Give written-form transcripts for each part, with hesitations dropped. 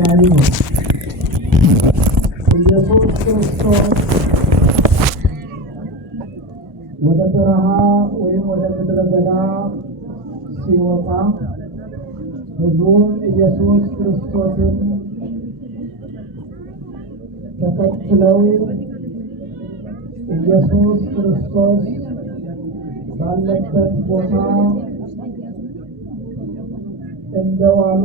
ላይ ነው። ኢየሱስ ክርስቶስ ወደ በረሃ ወይም ወደ ምድረ በዳ ሲወጣ ሕዝቡም ኢየሱስ ክርስቶስን ተከትለው ኢየሱስ ክርስቶስ ባለበት ቦታ እንደዋሉ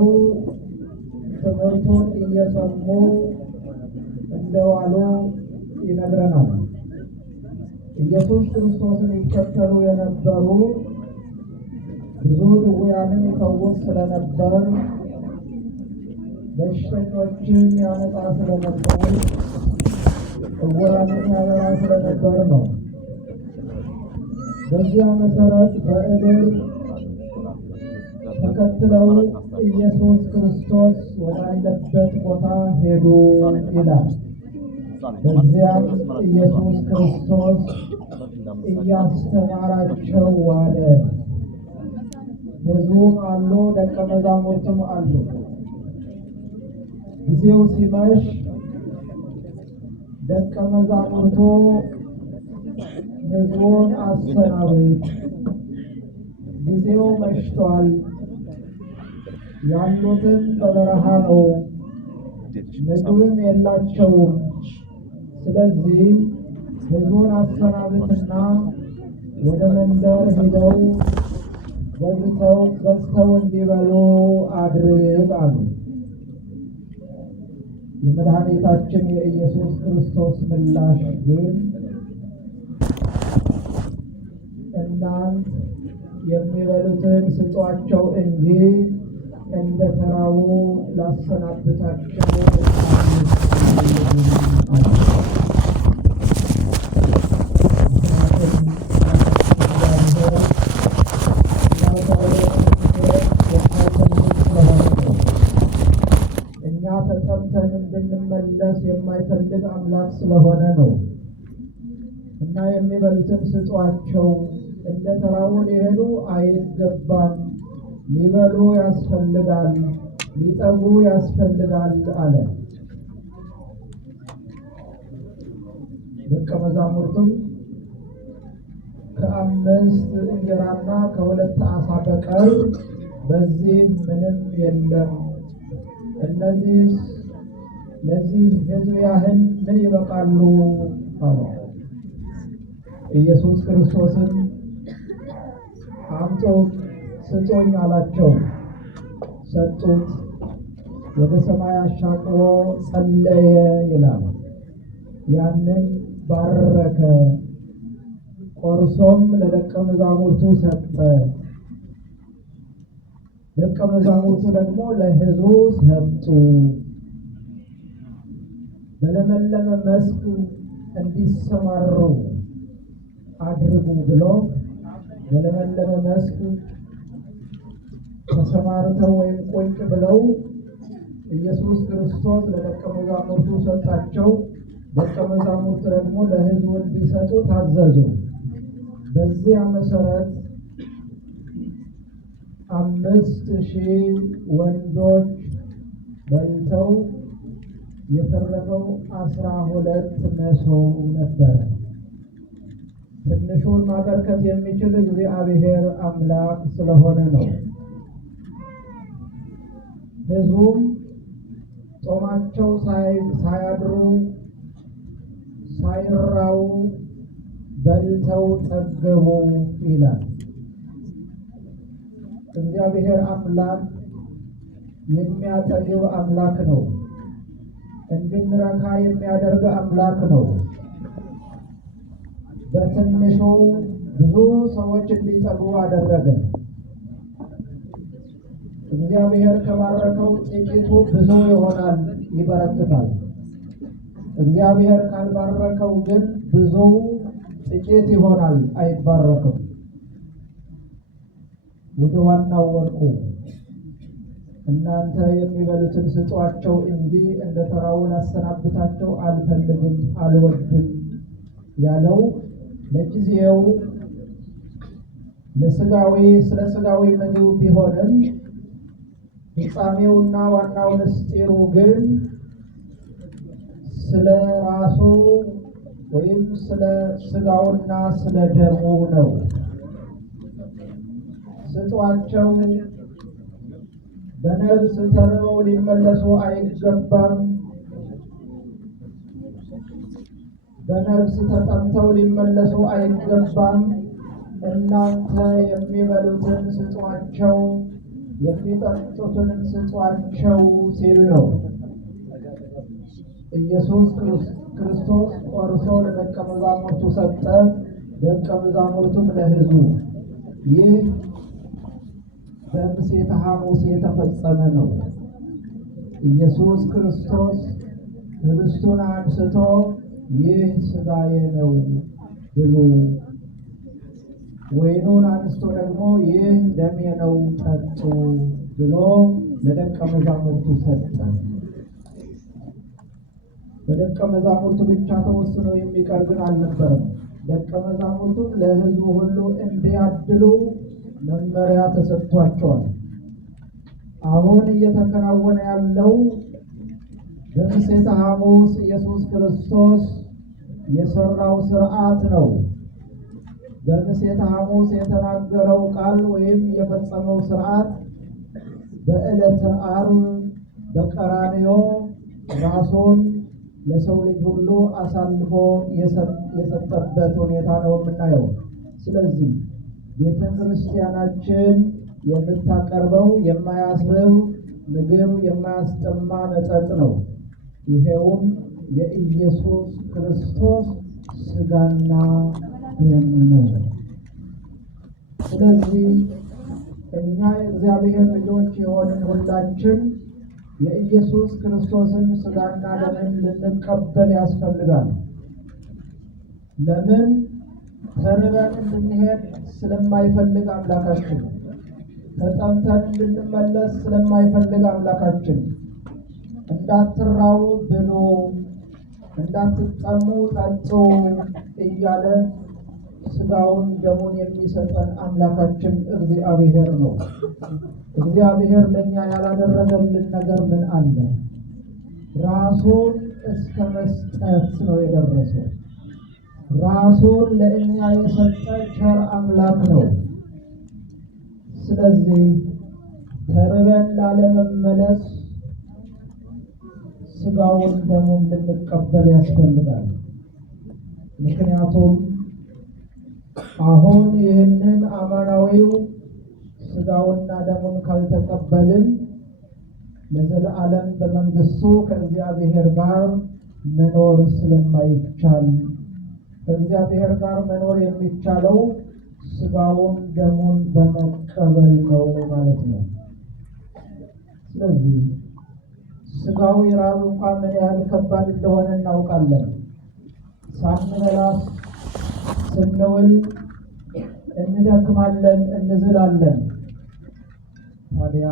ትምህርቱን እየሰሙ እንደዋሉ ይነግረናል። ኢየሱስ ክርስቶስን ይከተሉ የነበሩ ብዙ ድውያንን ይፈውስ ስለነበር፣ በሽተኞችን ያነጻ ስለነበር፣ ዕውራንን ያበራ ስለነበር ነው። በዚያ መሰረት በእግር ተከትለው ኢየሱስ ክርስቶስ ወዳለበት ቦታ ሄዱ ይላል። በዚያም ኢየሱስ ክርስቶስ እያስተማራቸው ዋለ። ሕዝቡም አሉ፣ ደቀ መዛሙርቱም አሉ። ጊዜው ሲመሽ ደቀ መዛሙርቱ ሕዝቡን አሰናብት፣ ጊዜው መሽቷል፣ ያሉትም በበረሃ ነው፣ ምግብም የላቸውም። ስለዚህ ሕዝቡን አሰናብትና ወደ መንደር ሄደው ገዝተው እንዲበሉ አድርግ አሉ። የመድኃኒታችን የኢየሱስ ክርስቶስ ምላሽ ግን እናንት የሚበሉትን ስጧቸው እንጂ እንደ ተራቡ ላሰናብታቸው እኛ ተጠምተን እንድንመለስ የማይፈልግ አምላክ ስለሆነ ነው። እና የሚበሉትን ስጧቸው፣ እንደ ተራቡ ሊሄዱ አይገባም፣ ሊበሉ ያስፈልጋል፣ ሊጠጉ ያስፈልጋል አለ። ደቀ መዛሙርቱም ከ5 እንጀራና ከ2 ዓሣ በቀር በዚህ ምንም የለም፣ ለዚህ ሕዝብ ያህል ምን ይበቃሉ አለ። ኢየሱስ ክርስቶስን አምጡ ስጡኝ አላቸው። ሰጡት። ወደ ሰማይ አሻቅቦ ጸለየ ይላል። ያንን ባረከ፣ ቆርሶም ለደቀ መዛሙርቱ ሰጠ። ደቀ መዛሙርቱ ደግሞ ለሕዝቡ ሰጡ። በለመለመ መስክ እንዲሰማሩ አድርጉ ብሎ በለመለመ መስክ ተሰማርተው ወይም ቁጭ ብለው ኢየሱስ ክርስቶስ ለደቀ መዛሙርቱ ሰጣቸው። ደቀ መዛሙርቱ ደግሞ ለሕዝቡ እንዲሰጡ ታዘዙ። በዚያ መሰረት 5,000 ወንዶች በልተው የተረፈው 12 መሶብ ነበረ። ትንሹን ማበርከት የሚችል እግዚአብሔር አምላክ ስለሆነ ነው። ሕዝቡም ጾማቸው ሳያድሩ ሳይራው በልተው ጠገቡ ይላል። እግዚአብሔር አምላክ የሚያጠግብ አምላክ ነው። እንድንረካ የሚያደርግ አምላክ ነው። በትንሹ ብዙ ሰዎች እንዲጠግቡ አደረገ። እግዚአብሔር ከባረከው ጥቂቱ ብዙ ይሆናል፣ ይበረክታል። እግዚአብሔር ካልባረከው ግን ብዙ ጥቂት ይሆናል፣ አይባረክም። ወደ ዋናው ወርቁ እናንተ የሚበሉትን ስጧቸው እንጂ እንደ ተራው ላሰናብታቸው አልፈልግም፣ አልወድም ያለው ለጊዜው ስለ ስጋዊ ምግብ ቢሆንም ፍጻሜውና ዋናው ምስጢሩ ግን ስለ ራሱ ወይም ስለ ሥጋውና ስለ ደሙ ነው። ስጧቸው፣ በነፍስ ተርበው ሊመለሱ አይገባም፣ በነፍስ ተጠምተው ሊመለሱ አይገባም። እናንተ የሚበሉትን ስጧቸው፣ የሚጠጡትንም ስጧቸው ሲል ነው። ኢየሱስ ክርስቶስ ቆርሶ ለደቀ መዛሙርቱ ሰጠ፣ ደቀ መዛሙርቱም ለሕዝቡ። ይህ በምሴተ ሐሙስ የተፈጸመ ነው። ኢየሱስ ክርስቶስ ኅብስቱን አንስቶ ይህ ሥጋዬ ነው ብሉ፣ ወይኑን አንስቶ ደግሞ ይህ ደሜ ነው ጠጡ ብሎ ለደቀ መዛሙርቱ ሰጠ። በደቀ መዛሙርቱ ብቻ ተወስኖ የሚቀር ግን አልነበረም። ደቀ መዛሙርቱም ለሕዝቡ ሁሉ እንዲያድሉ መመሪያ ተሰጥቷቸዋል። አሁን እየተከናወነ ያለው በምሴተ ሐሙስ ኢየሱስ ክርስቶስ የሰራው ሥርዓት ነው። በምሴተ ሐሙስ የተናገረው ቃል ወይም የፈጸመው ሥርዓት በዕለተ ዓርብ በቀራንዮ ራሱን ለሰው ልጅ ሁሉ አሳልፎ የሰጠበት ሁኔታ ነው የምናየው። ስለዚህ ቤተ ክርስቲያናችን የምታቀርበው የማያስርብ ምግብ፣ የማያስጠማ መጠጥ ነው። ይሄውም የኢየሱስ ክርስቶስ ሥጋና ደም ነው። ስለዚህ እኛ የእግዚአብሔር ልጆች የሆንን ሁላችን የኢየሱስ ክርስቶስን ሥጋና ደምን ልንቀበል ያስፈልጋል። ለምን? ተርበን እንድንሄድ ስለማይፈልግ አምላካችን፣ ተጠምተን እንድንመለስ ስለማይፈልግ አምላካችን፣ እንዳትራቡ ብሉ፣ እንዳትጠሙ ጠጡ እያለ ሥጋውን ደሙን የሚሰጠን አምላካችን እግዚአብሔር ነው። እግዚአብሔር ለእኛ ያላደረገልን ነገር ምን አለ? ራሱን እስከ መስጠት ነው የደረሰው። ራሱን ለእኛ የሰጠ ቸር አምላክ ነው። ስለዚህ ተርበን ላለመመለስ ሥጋውን ደሙን ልንቀበል ያስፈልጋል። ምክንያቱም አሁን ይህንን አማናዊው ሥጋውና ደሙን ካልተቀበልን ለዘለዓለም በመንግሥቱ ከእግዚአብሔር ጋር መኖር ስለማይቻል፣ ከእግዚአብሔር ጋር መኖር የሚቻለው ሥጋውን ደሙን በመቀበል ነው ማለት ነው። ስለዚህ ሥጋዊ ራብ እንኳን ምን ያህል ከባድ እንደሆነ እናውቃለን። ሳንበላ ስንውል እንደክማለን፣ እንዝላለን። ታዲያ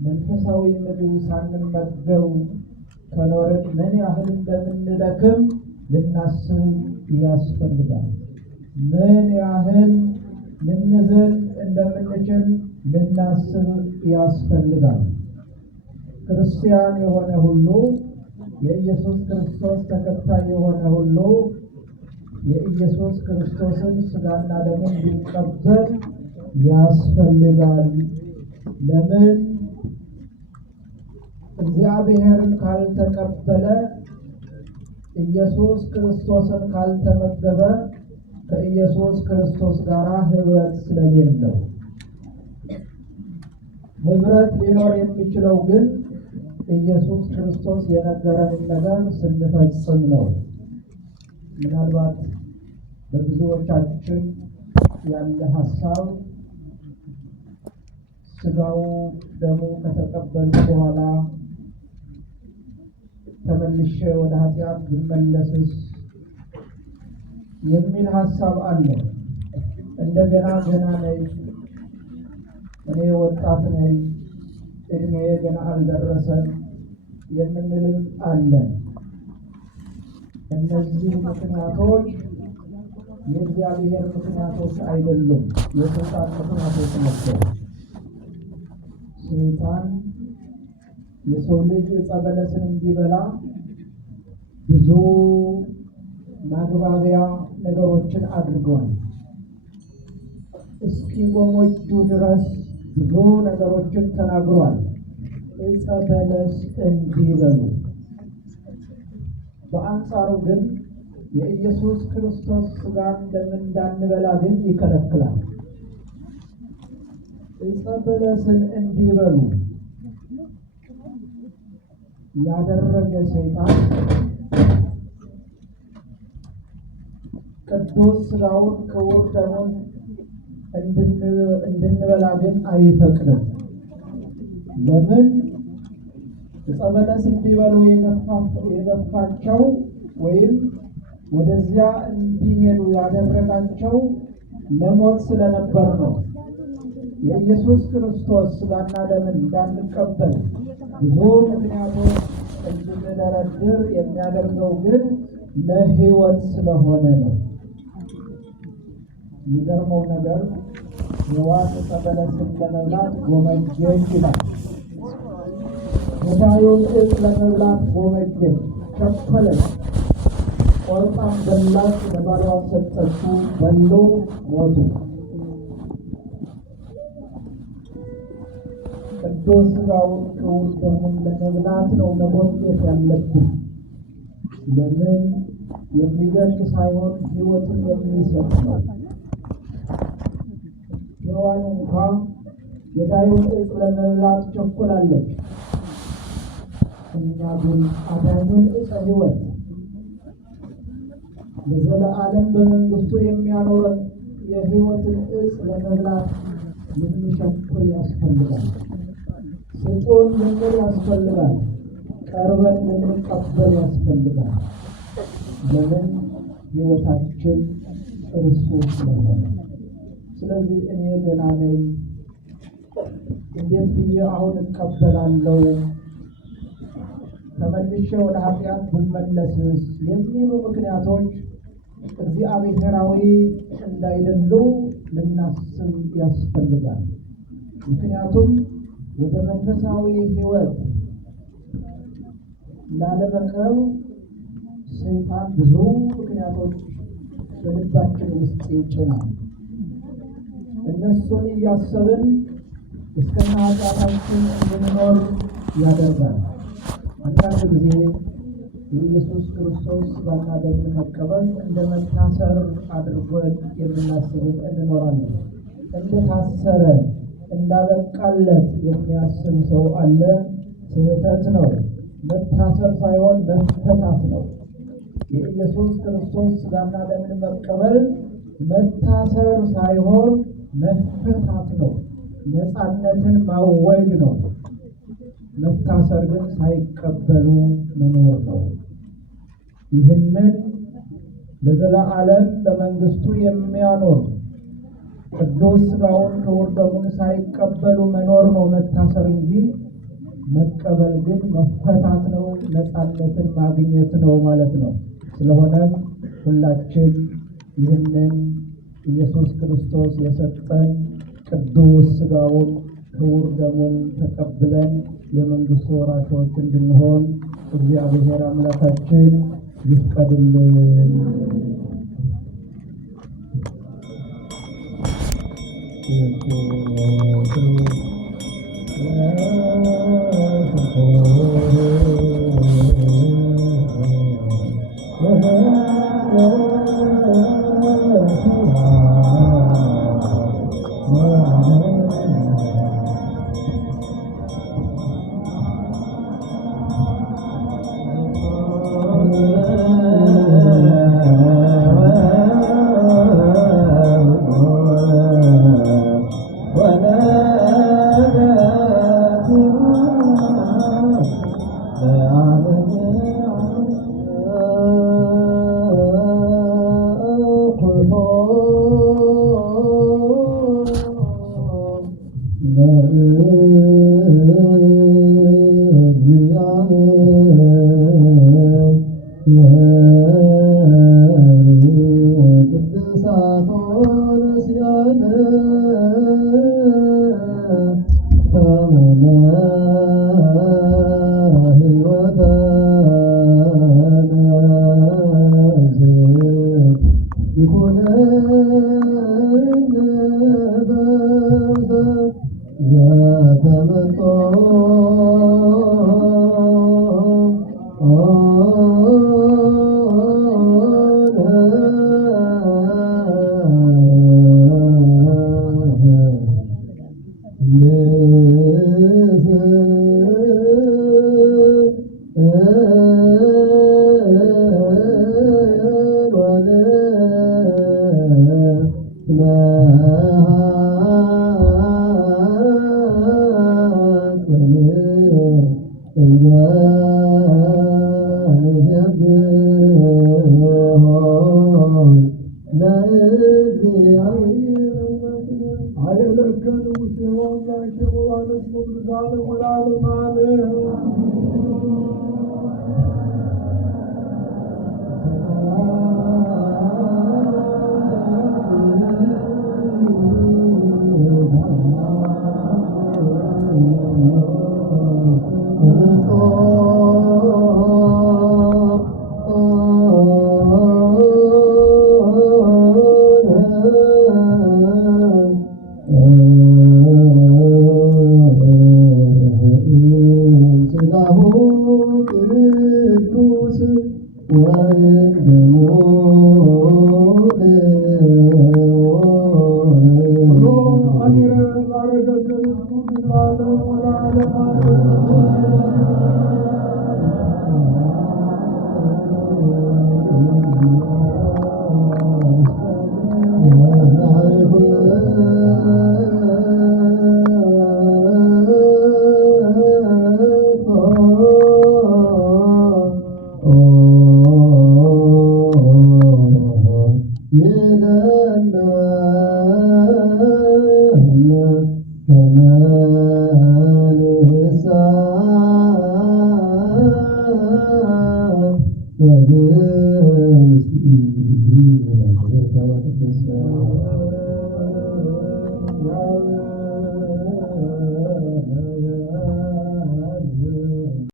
መንፈሳዊ ምግብ ሳንመገብ ከኖርን ምን ያህል እንደምንደክም ልናስብ ያስፈልጋል። ምን ያህል ልንዝል እንደምንችል ልናስብ ያስፈልጋል። ክርስቲያን የሆነ ሁሉ፣ የኢየሱስ ክርስቶስ ተከታይ የሆነ ሁሉ የኢየሱስ ክርስቶስን ሥጋና ደምን ሊቀበል ያስፈልጋል። ለምን? እግዚአብሔርን ካልተቀበለ፣ ኢየሱስ ክርስቶስን ካልተመገበ ከኢየሱስ ክርስቶስ ጋር ኅብረት ስለሌለው፣ ኅብረት ሊኖር የሚችለው ግን ኢየሱስ ክርስቶስ የነገረንን ነገር ስንፈጽም ነው። ምናልባት በብዙዎቻችን ያለ ሐሳብ ሥጋው ደሙ ከተቀበሉ በኋላ ተመልሼ ወደ ኃጢአት ብመለስስ የሚል ሐሳብ አለ። እንደገና ገና ነኝ፣ እኔ ወጣት ነኝ፣ እድሜዬ ገና አልደረሰም የምንልም አለን። እነዚህ ምክንያቶች የእግዚአብሔር ምክንያቶች አይደሉም፣ የሰይጣን ምክንያቶች ናቸው። ሰይጣን የሰው ልጅ ዕፀ በለስን እንዲበላ ብዙ ማግባቢያ ነገሮችን አድርገዋል። እስኪጎመጁ ድረስ ብዙ ነገሮችን ተናግሯል። ዕፀ በለስ እንዲበሉ። በአንጻሩ ግን የኢየሱስ ክርስቶስ ሥጋን ደምን እንዳንበላ ግን ይከለክላል። ዕፀ በለስን እንዲበሉ ያደረገ ሰይጣን ቅዱስ ሥጋውን ክቡር ደሙን እንድንበላ ግን አይፈቅድም። ለምን? ዕፀ በለስ እንዲበሉ የገፋቸው ወይም ወደዚያ እንዲሄዱ ያደረጋቸው ለሞት ስለነበር ነው። የኢየሱስ ክርስቶስ ሥጋና ደምን እንዳንቀበል ብዙ ምክንያቶች እንድንደረድር የሚያደርገው ግን ለሕይወት ስለሆነ ነው። የሚገርመው ነገር ሔዋን ዕፀ በለስን ለመብላት ጎመጀች ይላል። ገዳዩን ዕፅ ለመብላት ጎመጀች፣ ቸኮለች፣ ቆርጣም በላች፣ ለባሏ ሰጠችው፣ በሉ፣ ሞቱ። ቅዱስ ሥጋውን ክቡር ደሙን ለመብላት ነው መጎምጀት ያለብን። ለምን? የሚገል ሳይሆን ሕይወትን የሚሰጥ ነው። ሔዋን እንኳ ገዳዩን ዕፅ ለመብላት ቸኮላለች። እኛ ግን አዳኙን ዕፀ ሕይወት ለዘለዓለም በመንግሥቱ የሚያኖረን የሕይወትን ዕፅ ለመብላት ልንቸኩል ያስፈልጋል። ስጡን ልንል ያስፈልጋል። ቀርበን ልንቀበል ያስፈልጋል። ለምን? ሕይወታችን እርሱ ስለሆነ። ስለዚህ እኔ ገና ነኝ፣ እንዴት ብዬ አሁን እቀበላለሁ? ተመልሼ ወደ ኃጢአት ብመለስስ? የሚሉ ምክንያቶች እግዚአብሔራዊ እንዳይደሉ ልናስብ ያስፈልጋል። ምክንያቱም ወደ መንፈሳዊ ሕይወት ላለመቅረብ ሰይጣን ብዙ ምክንያቶች በልባችን ውስጥ ይጭናል። እነሱን እያሰብን እስከ ኃጢአታችን እንድንኖር ያደርጋል። አንዳንድ ጊዜ የኢየሱስ ክርስቶስ ሥጋና ደምን መቀበል እንደ መታሰር አድርገን የምናስብን እንኖራለን። እንደታሰረ እንዳበቃለት የሚያስብ ሰው አለ። ስህተት ነው። መታሰር ሳይሆን መፈታት ነው። የኢየሱስ ክርስቶስ ሥጋና ደምን መቀበል መታሰር ሳይሆን መፈታት ነው። ነፃነትን ማወጅ ነው። መታሰር ግን ሳይቀበሉ መኖር ነው። ይህንን ለዘለዓለም በመንግሥቱ የሚያኖር ቅዱስ ሥጋውን ክቡር ደሙን ሳይቀበሉ መኖር ነው መታሰር እንጂ መቀበል ግን መፈታት ነው፣ ነፃነትን ማግኘት ነው ማለት ነው። ስለሆነም ሁላችን ይህንን ኢየሱስ ክርስቶስ የሰጠን ቅዱስ ሥጋውን ክቡር ደሙን ተቀብለን የመንግሥቱ ወራሾች እንድንሆን እግዚአብሔር አምላካችን ይፍቀድልን።